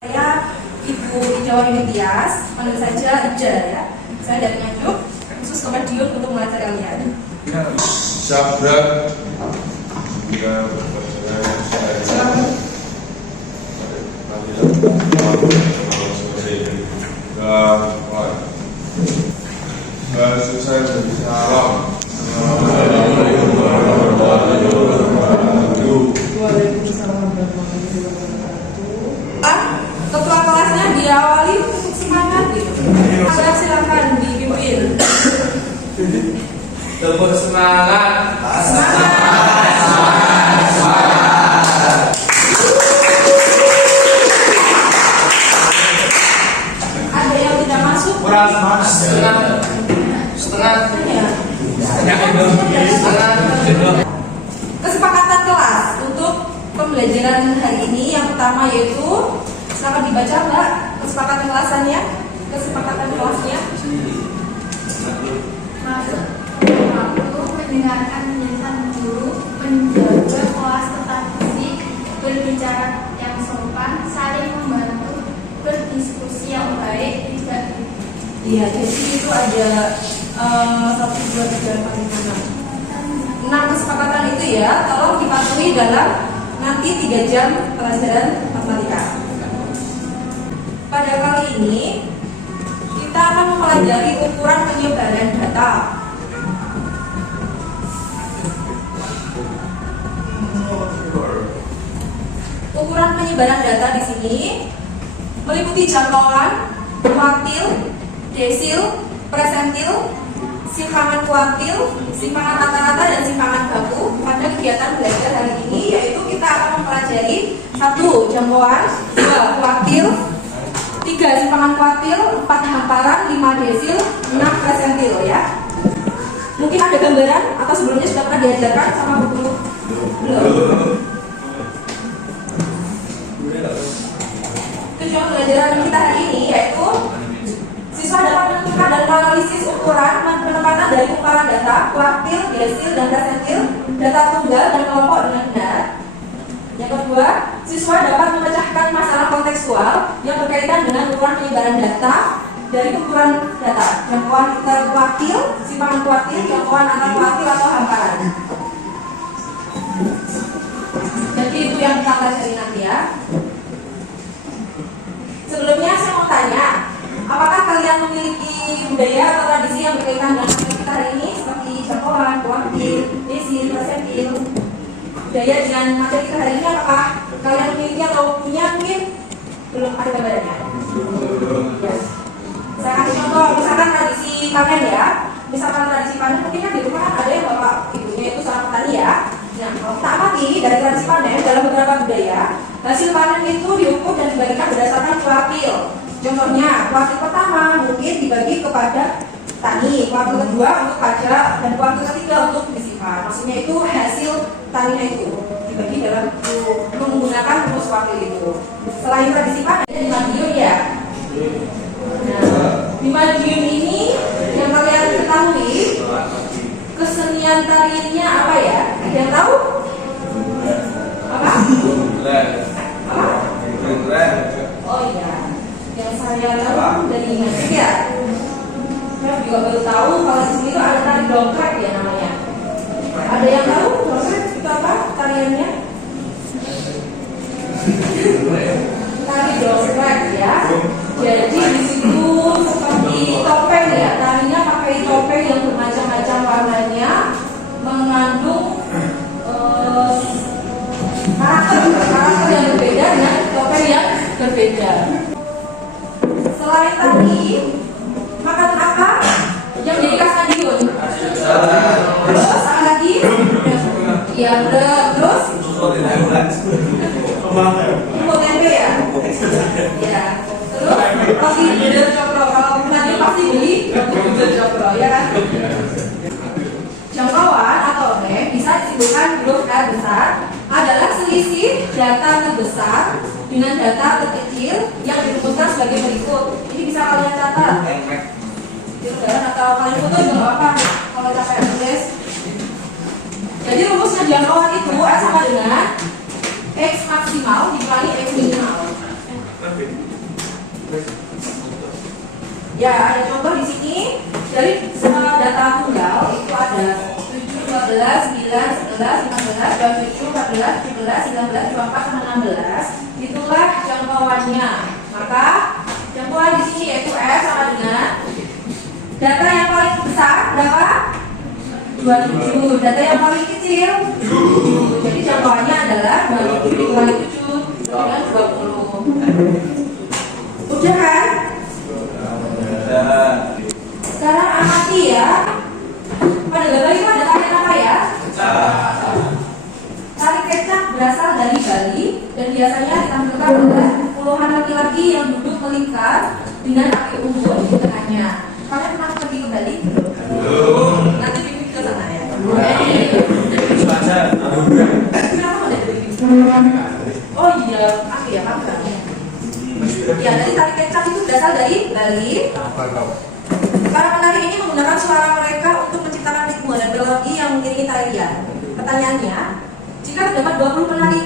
Saya Ibu Ida Winitias, panggil saja Ija ya. Saya dari Nganjuk, khusus ke Madiun untuk mengajar kalian. Sabda saya salam. Assalamualaikum warahmatullahi wabarakatuh. Waalaikumsalam warahmatullahi wabarakatuh. Ketua kelasnya diawali untuk semangat gitu. Saya silakan dipimpin. Tepuk semangat. Ada yang tidak masuk? Kurang setengah. Kesepakatan kelas untuk pembelajaran hari ini yang pertama yaitu silakan dibaca Mbak kesepakatan kelasannya, kesepakatan kelasnya. Masuk waktu mendengarkan penjelasan guru, menjaga kelas tetap bersih, berbicara yang sopan, saling membantu, berdiskusi yang baik, tidak. Iya, jadi itu ada 1, 2, 3, 4, 5, 6 kesepakatan itu ya. Tolong dipatuhi dalam nanti 3 jam pelajaran matematika. Pada kali ini kita akan mempelajari ukuran penyebaran data. Ukuran penyebaran data di sini meliputi jangkauan, kuartil, desil, persentil, simpangan kuartil, simpangan rata-rata dan simpangan baku. Pada kegiatan belajar hari ini yaitu kita akan mempelajari 1 jangkauan, 2 kuartil, 3 simpangan kuartil, 4 hamparan, 5 desil, 6 persentil ya. Mungkin ada gambaran atau sebelumnya sudah pernah diajarkan sama guru? Belum. Tujuan pelajaran kita hari ini yaitu siswa dapat menentukan dan menganalisis ukuran penempatan dari kumparan data, kuartil, desil, dan persentil, data tunggal dan kelompok dengan benar. Yang kedua, siswa dapat memecahkan masalah kontekstual yang berkaitan dengan ukuran penyebaran data dari ukuran data, jangkauan kuartil, simpangan kuartil, jangkauan antar kuartil atau hamparan. Jadi itu yang kita pelajari nanti ya. Sebelumnya saya mau tanya, apakah kalian memiliki budaya atau tradisi yang berkaitan dengan kita hari ini seperti jangkauan, kuartil, desil, persentil? Budaya dengan materi kita hari ini apakah kalian memiliki atau punya? Mungkin belum ada gambarannya. Ya. Saya kasih contoh, misalkan tradisi panen ya. Misalkan tradisi panen mungkin kan di rumah kan ada yang bapak ibunya itu seorang petani ya. Nah, kalau kita amati dari tradisi panen dalam beberapa budaya, hasil panen itu diukur dan dibagikan berdasarkan kuartil. Contohnya, kuartil pertama mungkin dibagi kepada tani, kuartil kedua untuk pajak, dan kuartil ketiga untuk disimpan. Maksudnya itu hasil taninya itu dibagi dalam menggunakan rumus kuartil itu. Selain tradisi panen di Madiun ya. Nah, di Madiun ini yang kalian ketahui kesenian tariannya apa ya? Ada yang tahu? Apa? Oh iya, yang saya tahu dari Nganjuk ya. Saya juga baru tahu kalau di sini tuh ada tari dongkrek ya namanya. Ada yang tahu dongkrek itu apa tariannya? Tari dongkrek ya. Jadi di situ seperti topeng ya, tarinya pakai topeng yang bermacam-macam warnanya, mengandung karakter yang berbeda dengan topeng yang berbeda. Selain tadi, makanan apa yang menjadi khas Madiun? Terus apa lagi? Iya, terus rumput tempe ya? Ya. Terus roti budel cokro. Kalau Madiun pasti beli roti budel cokro ya kan? Jangkauan atau rem bisa disebutkan huruf R besar adalah selisih data terbesar dengan data terkecil yang dirumuskan sebagai berikut. Ini bisa kalian catat. Atau kalian foto juga apa kalau capek nulis. Jadi rumusnya jangkauan itu S sama dengan X maksimal dikali X minimal. Ya, ada contoh di sini dari data tunggal itu ada 7, 12, 9, 11, 15, 27, 14, 17, 19, 24 sama 16. Itulah jangkauannya. Maka jangkauan di sini yaitu S sama dengan data yang paling besar berapa? 27. Data yang paling kecil 7. Jadi jangkauannya adalah 27 dikali 7 dengan 20. Udah kan? Sekarang amati ya. Pada gambar itu ada tarik apa ya? Tarik kecak berasal dari Bali dan biasanya ditampilkan oleh puluhan laki-laki yang duduk melingkar dengan api unggun di tengahnya. Kalian pernah pergi ke Bali? Belum. Nanti bikin ke sana ya. Kenapa mau dari Oh iya, aku ya kamu kan. Ya, dari tarik kecak itu berasal dari Bali. Para penari ini menggunakan suara mereka untuk menciptakan ritme dan melodi yang mengiringi tarian. Pertanyaannya, jika terdapat 20 penari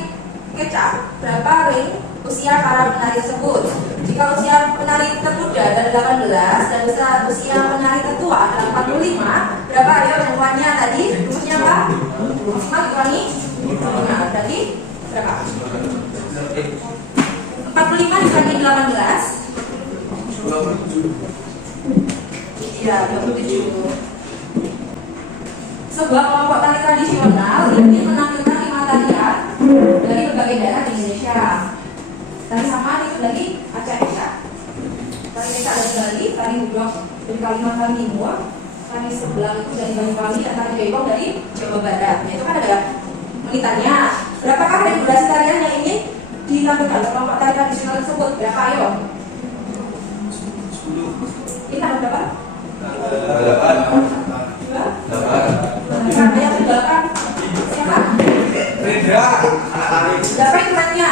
kecak, berapa ring usia para penari tersebut? Jika usia penari termuda adalah 18 dan usia penari tertua adalah 45, berapa ayo jangkauannya tadi? Rumusnya apa? Maksimal dikurangi 5, berarti berapa? 45 dikurangi 18. Ya, 27. Sebuah kelompok tari tradisional ini menampilkan 5 tarian dari berbagai daerah di Indonesia. Tari Saman itu dari Aceh ya. Tari Becak dari Bali, tari Hudok dari Kalimantan Timur, tari Sebelang itu dari Banyuwangi, dan tari Jaipong dari Jawa Barat. Itu kan ada menitannya. Berapakah dari durasi tarian yang ini ditampilkan kelompok tari tradisional tersebut? Berapa ayo? Ini tambah berapa? 2? Siapa yang meninggalkan? Siapa? Rendra, anak tari. Siapa itu temannya?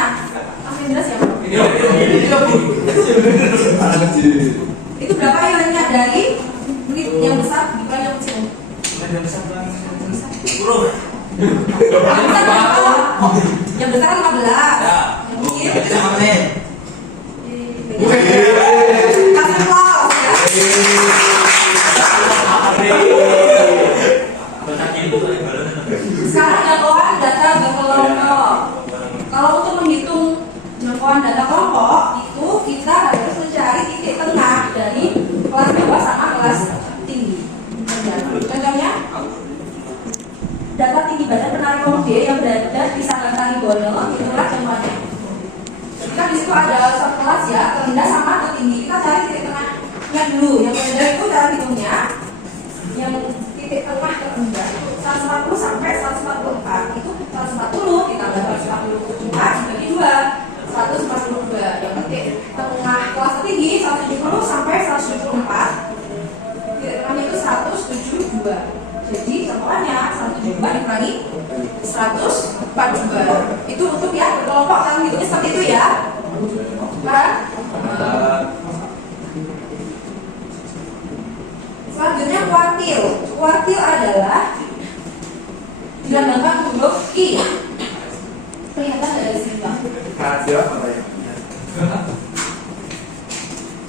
Mas Rendra siapa? Anak kecil. Itu berapa yang dari menit yang besar bukan yang kecil? Yang besar berapa? Yang besar 15. Ya. Yang kecil? Sama menit. Kasih aplaus ya. Sekarang jangkauan data berkelompok. Kalau untuk menghitung jangkauan data kelompok itu kita harus mencari titik tengah dari kelas bawah sama kelas tinggi. Contohnya, data tinggi badan penari mode yang berada di Sanggar Tari Bono, itulah jangkauannya. Jika di situ ada satu kelas ya, terendah sama tertinggi, kita cari titik tengahnya dulu. Yang terendah itu cara hitungnya, yang titik tengah terendah itu 140 sampai 144. Itu 140 ditambah 144 dibagi 2, 142. Yang titik tengah kelas tertinggi 170 sampai 174. Titik tengahnya itu 172. Jadi jangkauannya 172 dikurangi 142. Itu untuk ya berkelompok, kan hitungnya seperti itu ya. Kan? Selanjutnya kuartil. Kuartil adalah dilambangkan huruf I. Kelihatan dari sini Bang.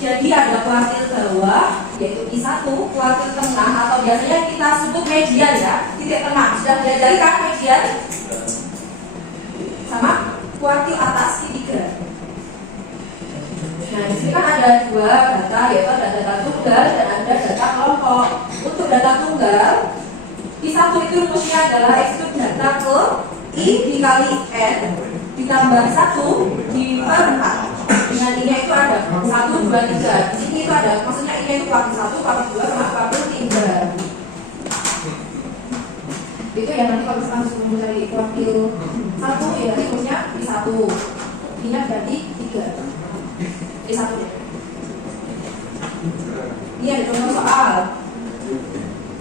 Jadi ada kuartil bawah yaitu I1, kuartil tengah atau biasanya kita sebut median ya, titik tengah. Sudah belajar kan median? Sama kuartil atas I3. Nah, di sini kan ada 2 data, yaitu ada data tunggal dan ada data kelompok. Untuk data tunggal, I1 itu rumusnya adalah X itu data ke I dikali N ditambah 1 di per 4. Dengan I-nya itu ada 1, 2, 3. Di sini itu ada, maksudnya I-nya itu kuartil 1, kuartil 2, sama kuartil 3. Itu yang nanti kalau misalkan sudah mencari kuartil 1, ya rumusnya I1. I-nya berarti 3. I1. Ini ada contoh soal.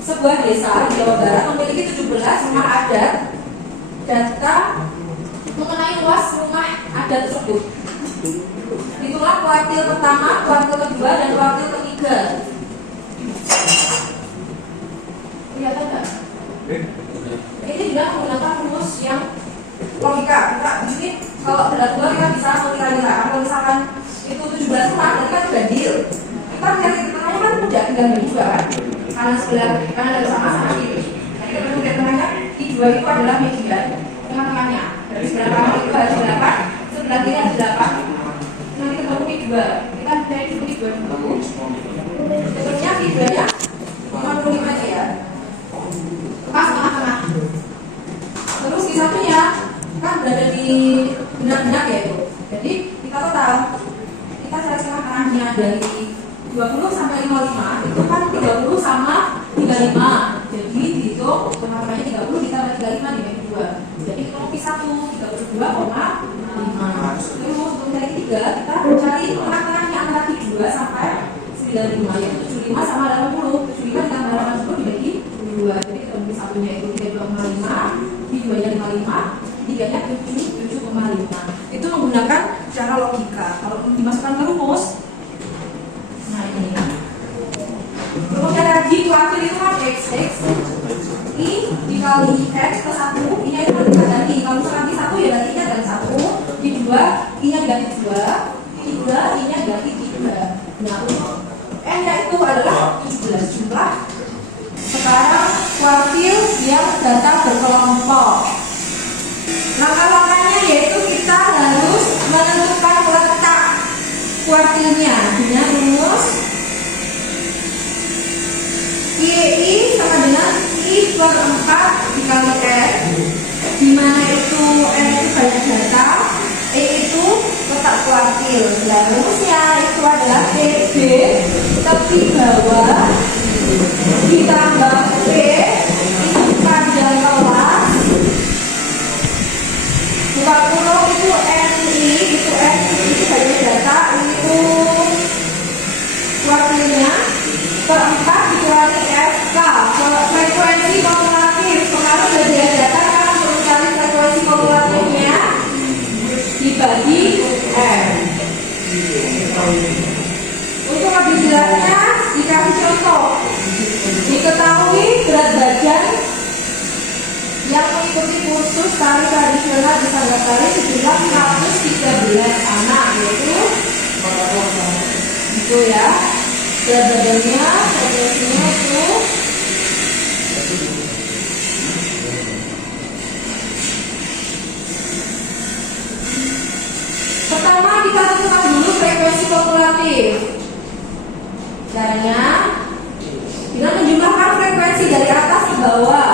Sebuah desa di Jawa Barat memiliki 17 rumah adat. Data mengenai luas rumah adat tersebut. Itulah kuartil pertama, kuartil kedua, dan kuartil ketiga. Kelihatan nggak? Ini juga menggunakan rumus yang logika. Kita begini, kalau dalam dua kita bisa mengira-ngira. Kalau misalkan itu 17 rumah, berarti kan kita bagi 2 kan? Kanan dan sama kiri. Jadi ketemu di tengahnya, I2 itu adalah median tengah-tengahnya. Dari sebelah kanan itu ada 8, sebelah kiri ada 8. Nanti ketemu I2, kita dari I2 dulu. Tentunya I2-nya 55 aja ya. Pas tengah-tengah. Terus di satunya kan berada di benak-benak ya itu. Jadi kita total, kita cari tengah-tengahnya dari 20 sampai 55 itu kan 30 sama 35. Jadi dihitung tengah-tengahnya 30 ditambah 35 dibagi 2. Jadi kalau P1 32,5. Terus untuk mencari 3 kita mencari tengah-tengahnya antara 32 sampai 95 yaitu 75 sama 80. 75 ditambah 80 dibagi 2. Jadi ketemu satunya itu 32,5, B2-nya 55, 3-nya 7,5. Itu menggunakan cara logika. Kalau dimasukkan ke rumus, nah ini. Rumusnya tadi kuartil itu kan x I dikali x plus 1, I-nya itu nanti ganti. Kalau misalkan I 1 ya ganti I-nya ganti 1, I 2 I-nya ganti 2, I 3 I-nya ganti 3. Nah untuk N-nya itu adalah 17 jumlah. Sekarang kuartil yang data berkelompok. Langkah-langkahnya yaitu kita harus menentukan letak kuartilnya dengan rumus I sama dengan I per 4 dikali N, di mana itu N itu banyak data, E itu letak kuartil. Nah, rumusnya itu adalah PB tepi bawah ditambah P itu panjang kelas 40 itu NI itu N itu banyak data itu kuartilnya keempat dikurangi FK frekuensi kumulatif. Pengaruh dari data kan mencari frekuensi kumulatifnya dibagi N. Untuk lebih jelasnya dikasih contoh. Diketahui berat badan yang mengikuti kursus tari tradisional di Sanggatari sejumlah 113 anak, yaitu itu ya. Berat badannya, frekuensinya itu pertama kita tentukan dulu frekuensi kumulatif. Caranya dengan menjumlahkan frekuensi dari atas ke bawah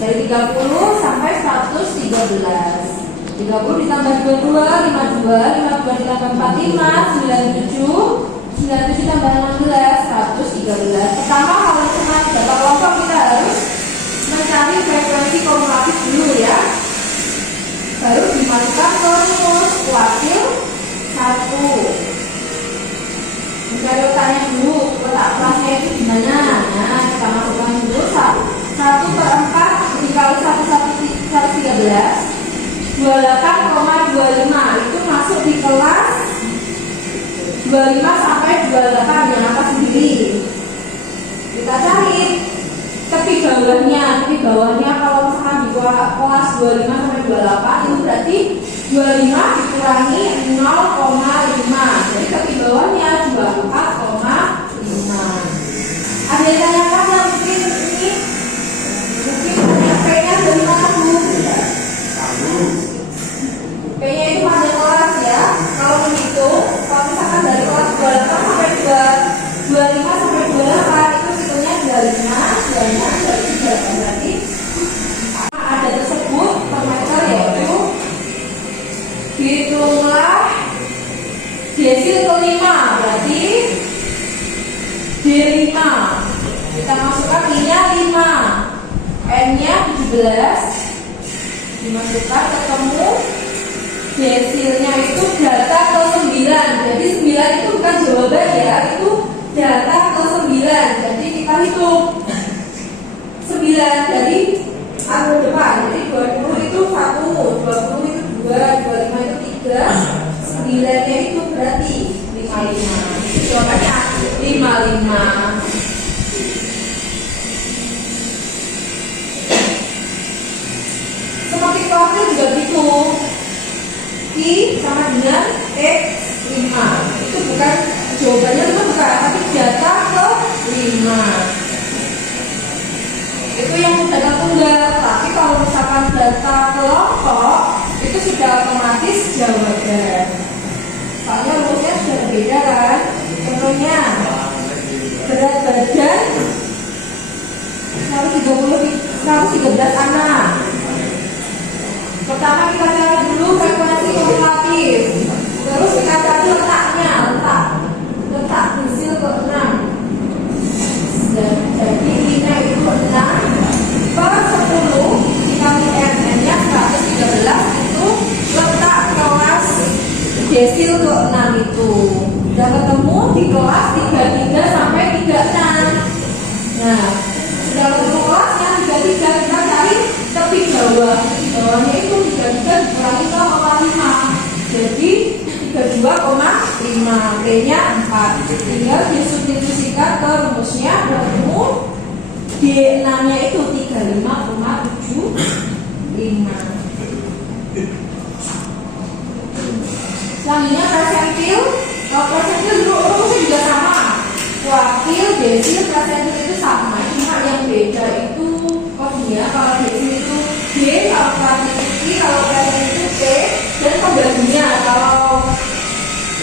dari 30 sampai 113. 30 ditambah 22, 52, 52 ditambah 45, 97, 97 tambah 16, 113. Pertama kalau cuma data kelompok kita harus mencari frekuensi kumulatif dulu ya. Baru dimasukkan ke rumus kuartil 1. Mencari letaknya dulu, letak kelasnya itu gimana? Nah, kita masukkan dulu 1 per 4 dikali 113 28,25 itu masuk di kelas 25 sampai 28 yang atas sendiri. Kita cari tepi bawahnya kalau misalkan di kelas 25 sampai 28 itu berarti 25 dikurangi 0,5. Jadi tepi bawahnya 24,5. Ada yang tanyakan yang mungkin P-nya dari mana Bu? P-nya itu panjang kelas ya. Kalau menghitung, kalau misalkan dari kelas 28 sampai 25 sampai 28 itu hitungnya 25, 23 berarti ada tersebut per meter yaitu dihitunglah desil kelima berarti D5. Kita masukkan I-nya 5, N-nya 17, dimasukkan ketemu desilnya itu data ke 9. Jadi 9 itu bukan jawaban ya, itu data ke 9. Jadi kita hitung 9 dari angka depan. Jadi 20 itu 1, 20 itu 2, 25 itu 3, 9-nya itu berarti 55. Jawabannya 55. Semakin kuartil juga gitu. I sama dengan X5. Itu bukan jawabannya, itu bukan, tapi data ke data kelompok itu sudah otomatis jawaban. Soalnya rumusnya sudah berbeda kan. Contohnya berat badan 113 anak. Pertama kita cari dulu frekuensi kumulatif. Terus kita cari letaknya, letak desil ke 6. Jadi ini itu 6 per 10 dikali Rn nya 113 itu letak kelas desil ke 6 itu. Sudah ketemu di kelas 33 sampai 36. Nah, sudah ketemu kelasnya 33, kita cari tepi bawah. Tepi bawahnya itu 33 dikurangi ke 5. Jadi 32,5, B-nya 4. Tinggal disubstitusikan ke rumusnya, bertemu D6-nya itu 35,75. Selanjutnya persentil. Kalau persentil rumusnya juga sama. Kuartil, desil, persentil itu sama. Cuma yang beda itu kodenya. Kalau desil itu D, kalau kuartil itu I, kalau persentil itu P, dan pembaginya. Kalau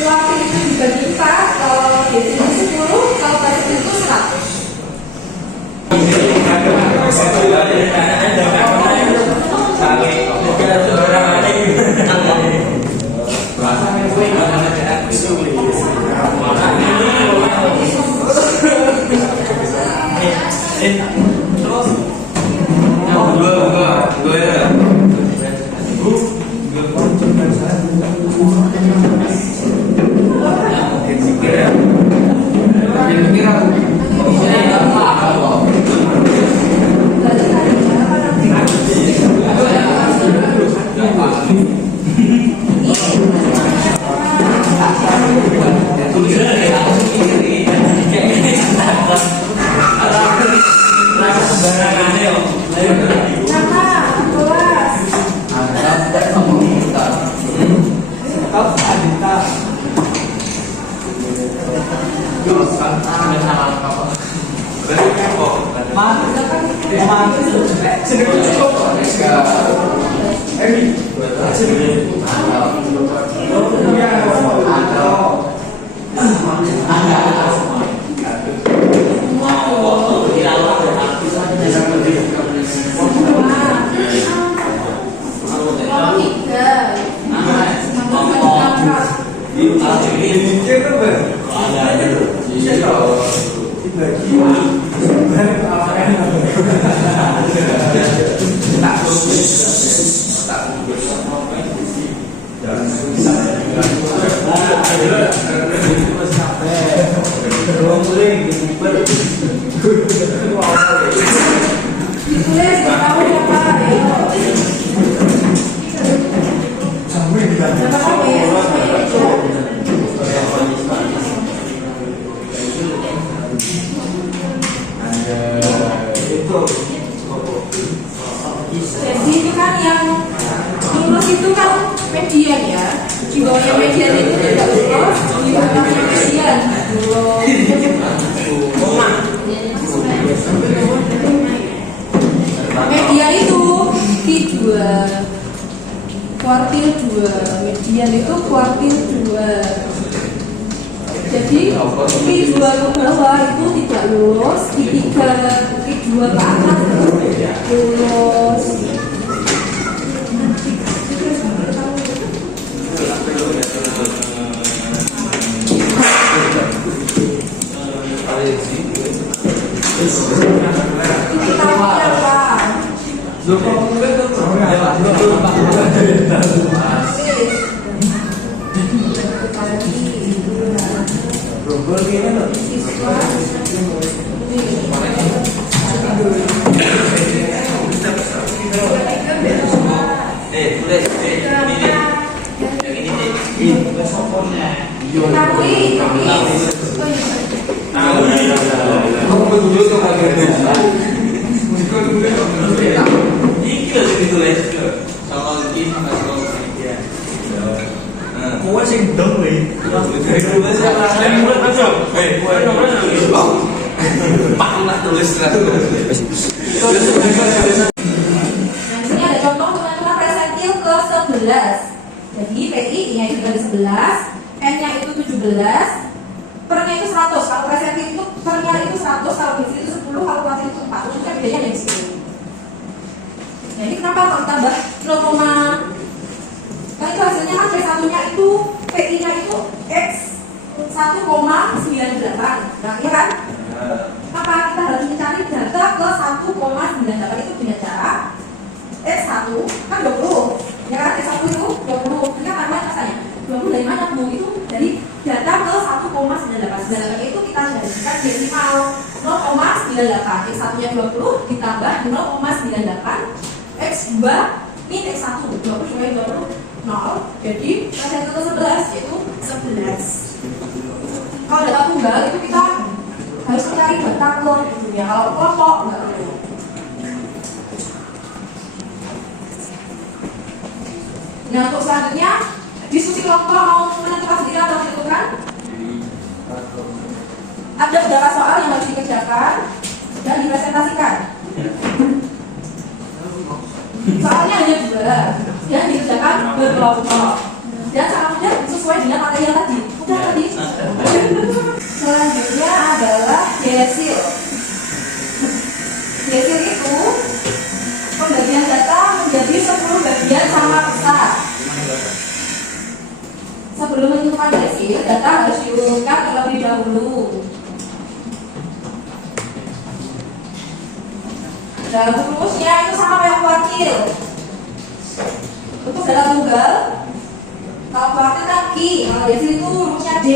kuartil itu dibagi 4, kalau desil itu 10, kalau persentil itu 100. Jadi itu kan yang lulus itu kan median ya. Di bawahnya median itu tidak lulus, di bawahnya median median itu Q2 kuartil 2, median itu kuartil 2. Jadi Q2 ke bawah itu tidak lulus, Q2 ke atas lulus. Nah, di sini ada contohnya. N-nya itu 17, pernya itu 100. Kalau presentil itu pernya itu 100, kalau desil itu 10, kalau kuartil itu 4. Maksudnya bedanya dari situ. Nah, ini kenapa kalau ditambah 0, nah itu hasilnya kan P1-nya itu PI-nya itu X 1,98. Nah, iya kan? Maka kita harus mencari data ke 1,98 itu dengan cara X1 kan 20. Ya kan? X1 itu 20. Ini kan rasanya 20 dari mana, Bu? Itu dari data ke 1,98. 98 itu kita jadikan desimal 0,98. X1-nya 20 ditambah 0,98. X2 min X1 20 sebagai 20 0. Jadi persentase ke 11 yaitu 11. Kalau data tunggal itu kita harus mencari data kelompok gitu ya. Kalau kelompok enggak perlu. Nah, untuk selanjutnya diskusi kelompok mau menentukan sendiri atau menentukan? Ada beberapa soal yang harus dikerjakan dan dipresentasikan. Soalnya hanya 2 dan dikerjakan berkelompok dan sangat mudah sesuai dengan materi yang tadi. Udah tadi. Selanjutnya adalah desil. Desil itu pembagian data menjadi 10 bagian sama besar. Sebelum menentukan desil, data harus diurutkan terlebih dahulu. Dan rumusnya itu sama kayak kuartil. Untuk data tunggal, kalau kuartil kan Q, kalau desil itu rumusnya D.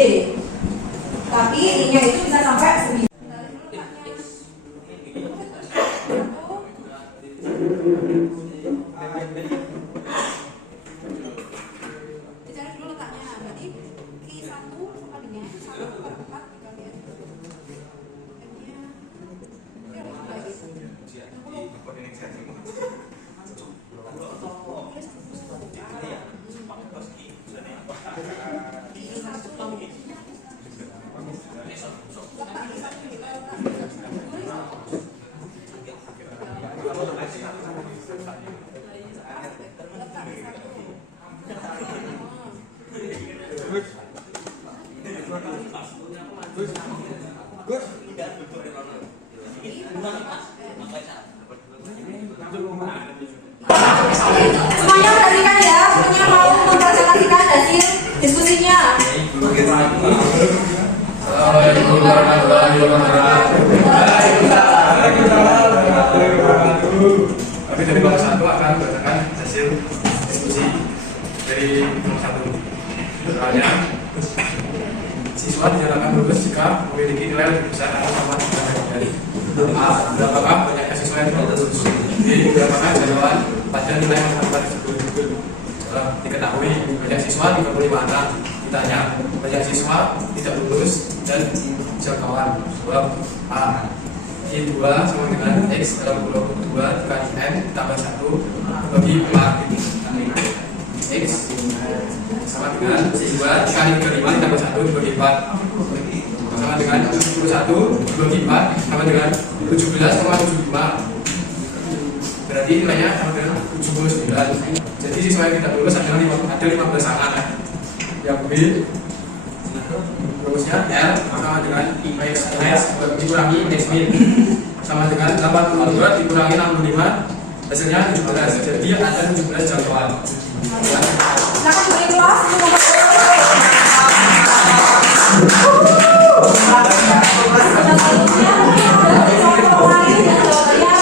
Tapi I-nya itu bisa sampai 9. Dicari dulu letaknya. Berarti Q1 sama dengan 1/4 dikali N. Semuanya perhatikan ya, semuanya mau mempresentasikan hasil diskusinya. Assalamualaikum warahmatullahi wabarakatuh. Kami dari kelompok 1 akan membacakan hasil diskusi dari kelompok 1. Soalnya, siswa dinyatakan lulus jika memiliki nilai lebih besar atau sama dari A. Berapakah banyaknya siswa yang tidak lulus? B. Berapakah jadwal pada nilai matematika tersebut? Diketahui banyak siswa 35 anak. Ditanya banyak siswa tidak lulus dan jangkauan. Jawab A. I2 sama dengan X dalam kurung 2 dikali N tambah 1 bagi 4. X sama dengan 2 dikali 35 tambah 1 bagi 4 sama dengan 21 bagi 4 sama dengan 17,75. Berarti nilainya sama dengan 79. Jadi siswa yang tidak lulus ada 15 anak. Yang B rumusnya R sama dengan X dikurangi X min sama dengan 82 dikurangi 65 hasilnya 17. Jadi ada 17 jangkauan. Silakan beri kelas untuk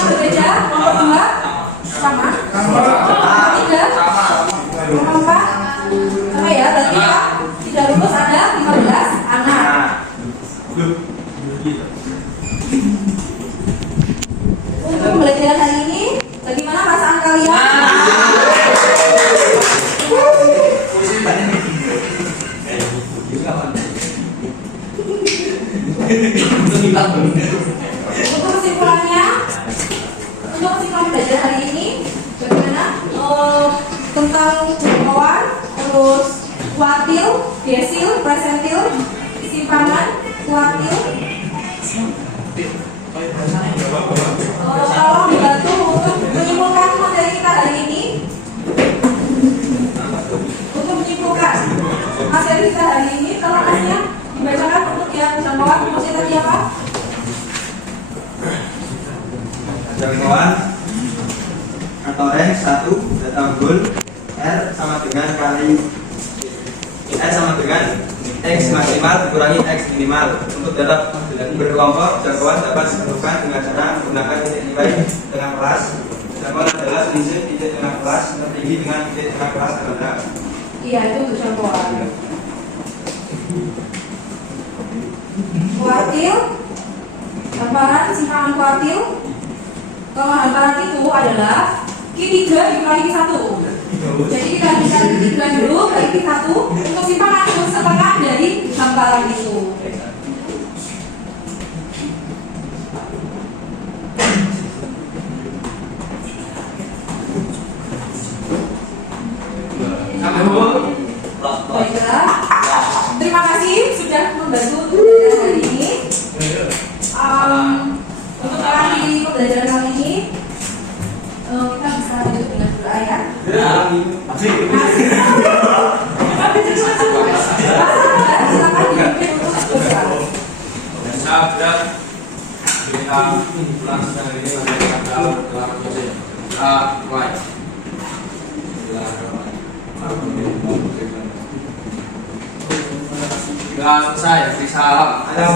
berbeda. Nomor 2 sama. Nomor 3 nomor 4 sama ya. Berarti Pak tidak lulus ada 15 anak. Untuk pembelajaran hari ini, bagaimana perasaan kalian? Untuk kesimpulannya, belajar hari ini bagaimana tentang jangkauan, terus kuartil, desil, presentil, simpanan, kuartil. Tolong dibantu untuk menyimpulkan materi kita hari ini. Untuk menyimpulkan materi materi kita hari ini. Kelasnya dibacakan untuk yang jangkauan. Maksudnya tadi apa? Jangkauan atau X 1 data unggul R sama dengan X maksimal dikurangi X minimal. Untuk data berkelompok, jangkauan dapat ditentukan dengan cara menggunakan titik nilai tengah kelas. Jangkauan adalah selisih titik tengah kelas tertinggi dengan titik tengah kelas terrendah. Iya, itu untuk jangkauan. Kuartil, hamparan simpangan kuartil. Kalau hamparan itu adalah Q3 dikurangi Q1. Jadi kita bisa Q3 dulu kali Q1 untuk simpangan itu setengah dari hamparan itu. Baiklah, terima kasih sudah membantu pembelajaran hari ini. Untuk kali pembelajaran kali ini kita bisa lanjut dengan doa ya. Silakan dipimpin untuk doa. Sabda kita pulang siang ini mengadakan dalam gelaran musik. Sudah selesai, bisa. Ada